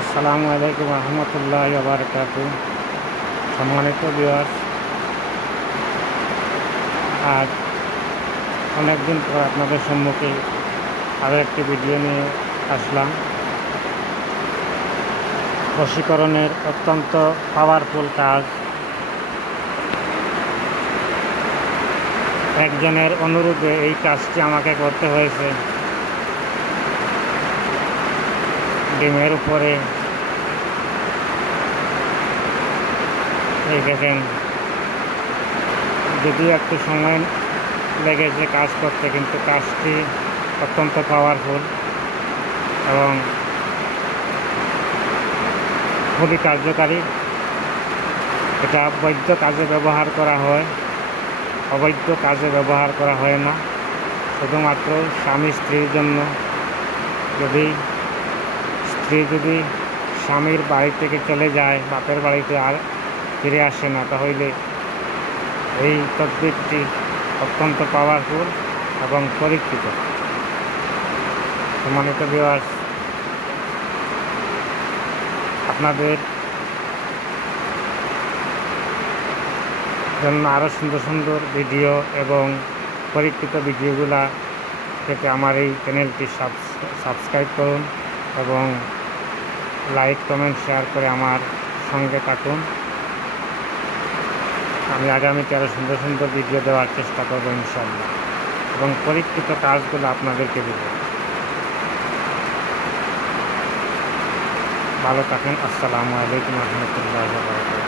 আসসালামু আলাইকুম রহমতুল্লাহি ওয়া বারাকাতুহু। সম্মানিত ভিউয়ার্স, আজ অনেকদিন পর আপনাদের সম্মুখে আরও একটি ভিডিও নিয়ে আসলাম। বশীকরণের অত্যন্ত পাওয়ারফুল কাজ। একজনের অনুরোধে এই কাজটি আমাকে করতে হয়েছে। ডিমের উপরে এই দেখেন, যদিও একটু সময় লেগেছে কাজ করতে, কিন্তু কাজটি অত্যন্ত পাওয়ারফুল এবং খুবই কার্যকারী। এটা বৈধ কাজে ব্যবহার করা হয়, অবৈধ কাজে ব্যবহার করা হয় না। শুধুমাত্র স্বামী স্ত্রীর জন্য। স্ত্রী যদি স্বামীর বাড়ি থেকে চলে যায়, বাপের বাড়িতে আর ফিরে আসে না, তাহলে এই তদবিরটি অত্যন্ত পাওয়ারফুল এবং পরীক্ষিত। সম্মানিত ভিউয়ার্স, আপনাদের জন্য আরও সুন্দর সুন্দর ভিডিও এবং পরীক্ষিত ভিডিওগুলা পেতে আমার এই চ্যানেলটি সাবস্ক্রাইব করুন এবং লাইক কমেন্ট শেয়ার করে আমার সঙ্গে থাকুন। আমি আগামীতে আরও সুন্দর সুন্দর ভিডিও দেওয়ার চেষ্টা করবো ইনশাআল্লাহ, এবং পরীক্ষিত কাজগুলো আপনাদেরকে দেব। ভালো থাকেন। আসসালামু আলাইকুম রহমতুল্লাহি ওয়া বারাকাতুহু।